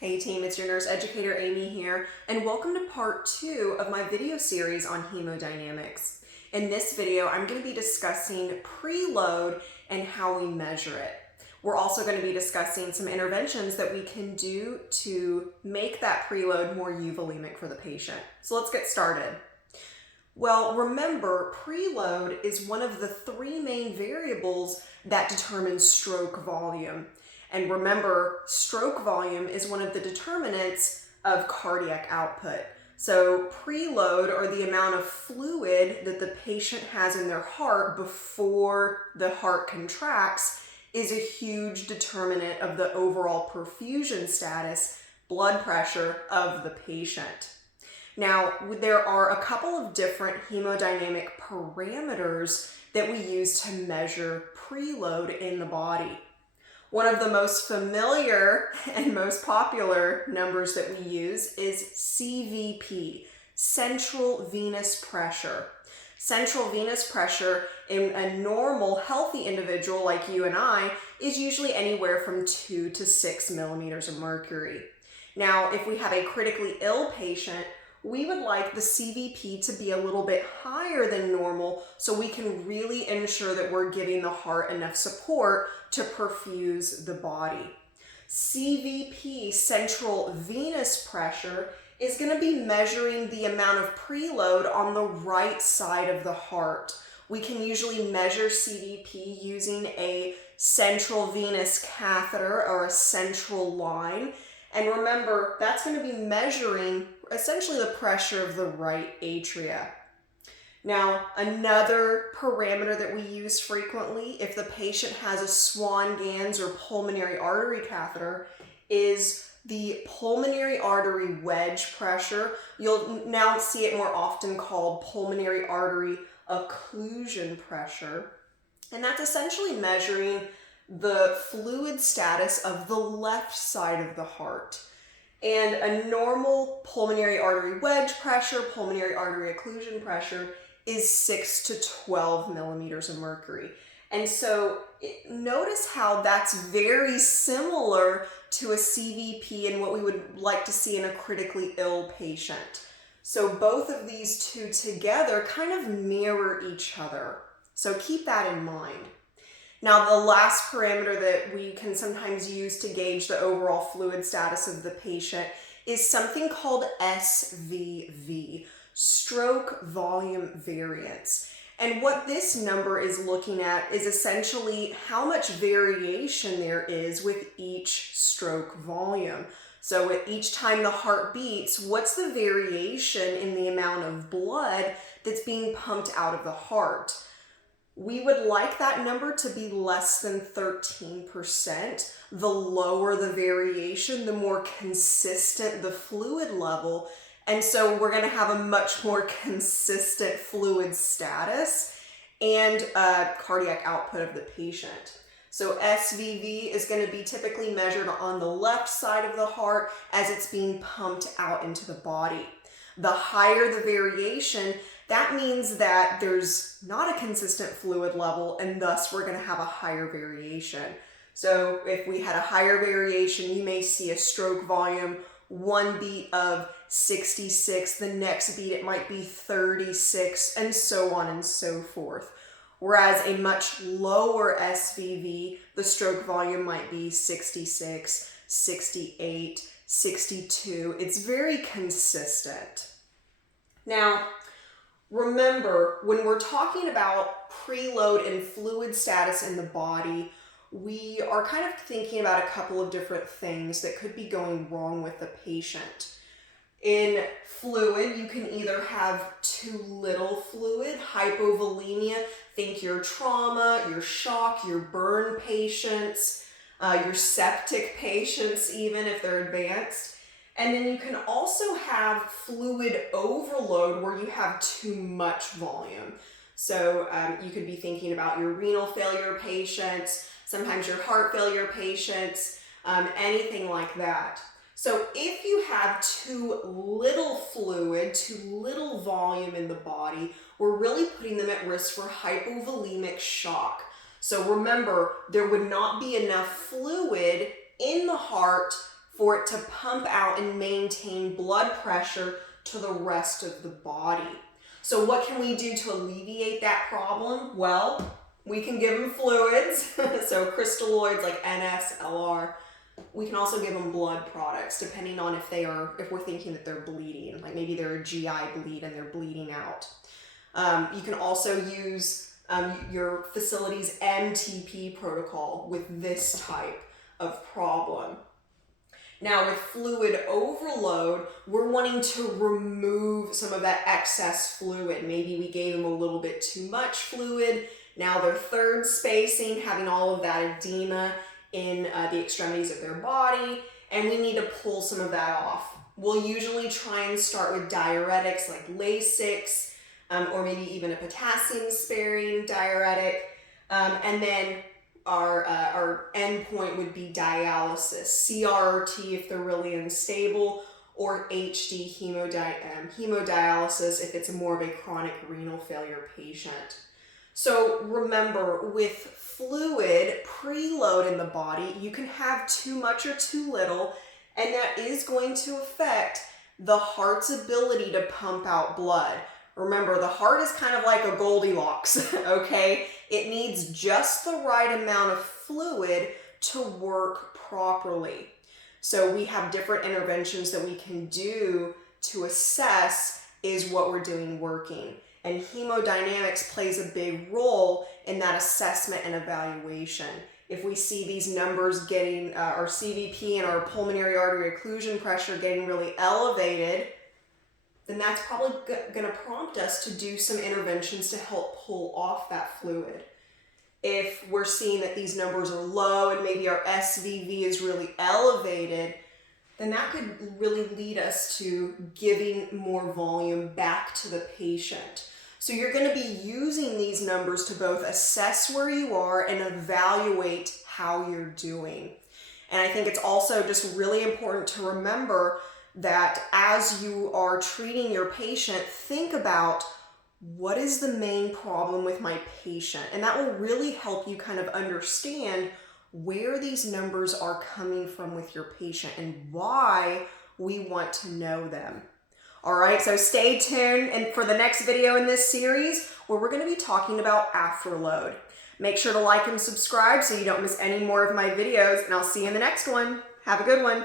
Hey team, it's your nurse educator Amy here, and welcome to part 2 of my video series on hemodynamics. In this video, I'm going to be discussing preload and how we measure it. We're also going to be discussing some interventions that we can do to make that preload more euvolemic for the patient. So let's get started. Well, remember, preload is one of the 3 main variables that determine stroke volume. And remember, stroke volume is one of the determinants of cardiac output. So preload, or the amount of fluid that the patient has in their heart before the heart contracts, is a huge determinant of the overall perfusion status, blood pressure of the patient. Now, there are a couple of different hemodynamic parameters that we use to measure preload in the body. One of the most familiar and most popular numbers that we use is CVP, central venous pressure. Central venous pressure in a normal, healthy individual like you and I is usually anywhere from 2 to 6 millimeters of mercury. Now, if we have a critically ill patient, we would like the CVP to be a little bit higher than normal so we can really ensure that we're giving the heart enough support to perfuse the body. CVP, central venous pressure, is going to be measuring the amount of preload on the right side of the heart. We can usually measure CVP using a central venous catheter or a central line. And remember, that's going to be measuring essentially the pressure of the right atria. Now, another parameter that we use frequently if the patient has a Swan-Ganz or pulmonary artery catheter is the pulmonary artery wedge pressure. You'll now see it more often called pulmonary artery occlusion pressure. And that's essentially measuring the fluid status of the left side of the heart. And a normal pulmonary artery wedge pressure, pulmonary artery occlusion pressure, is 6 to 12 millimeters of mercury. And so notice how that's very similar to a CVP and what we would like to see in a critically ill patient. So both of these two together kind of mirror each other. So keep that in mind. Now, the last parameter that we can sometimes use to gauge the overall fluid status of the patient is something called SVV, stroke volume variance. And what this number is looking at is essentially how much variation there is with each stroke volume. So at each time the heart beats, what's the variation in the amount of blood that's being pumped out of the heart? We would like that number to be less than 13%. The lower the variation, the more consistent the fluid level. And so we're going to have a much more consistent fluid status and cardiac output of the patient. So SVV is going to be typically measured on the left side of the heart as it's being pumped out into the body. The higher the variation, that means that there's not a consistent fluid level, and thus we're going to have a higher variation. So if we had a higher variation, you may see a stroke volume, one beat of 66, the next beat it might be 36, and so on and so forth. Whereas a much lower SVV, the stroke volume might be 66, 68, 62. It's very consistent. Now, remember, when we're talking about preload and fluid status in the body, we are kind of thinking about a couple of different things that could be going wrong with the patient. In fluid, you can either have too little fluid, hypovolemia, think your trauma, your shock, your burn patients, your septic patients, even if they're advanced. And then you can also have fluid overload where you have too much volume. So you could be thinking about your renal failure patients, sometimes your heart failure patients, anything like that. So if you have too little fluid, too little volume in the body, we're really putting them at risk for hypovolemic shock. So remember, there would not be enough fluid in the heart for it to pump out and maintain blood pressure to the rest of the body. So what can we do to alleviate that problem? Well, we can give them fluids, so crystalloids like NS, LR. We can also give them blood products depending on if we're thinking that they're bleeding, like maybe they're a GI bleed and they're bleeding out. You can also use your facility's MTP protocol with this type of problem. Now with fluid overload, we're wanting to remove some of that excess fluid. Maybe we gave them a little bit too much fluid. Now they're third spacing, having all of that edema in the extremities of their body, and we need to pull some of that off. We'll usually try and start with diuretics like Lasix, or maybe even a potassium-sparing diuretic, and then our endpoint would be dialysis, CRRT if they're really unstable, or HD hemodialysis if it's more of a chronic renal failure patient. So remember, with fluid preload in the body, you can have too much or too little, and that is going to affect the heart's ability to pump out blood. Remember, the heart is kind of like a Goldilocks, okay? It needs just the right amount of fluid to work properly. So we have different interventions that we can do to assess is what we're doing working. And hemodynamics plays a big role in that assessment and evaluation. If we see these numbers getting, our CVP and our pulmonary artery occlusion pressure getting really elevated, then that's probably going to prompt us to do some interventions to help pull off that fluid. If we're seeing that these numbers are low and maybe our SVV is really elevated, then that could really lead us to giving more volume back to the patient. So you're going to be using these numbers to both assess where you are and evaluate how you're doing. And I think it's also just really important to remember that as you are treating your patient, think about what is the main problem with my patient? And that will really help you kind of understand where these numbers are coming from with your patient and why we want to know them. All right, so stay tuned and for the next video in this series where we're going to be talking about afterload. Make sure to like and subscribe so you don't miss any more of my videos, and I'll see you in the next one. Have a good one.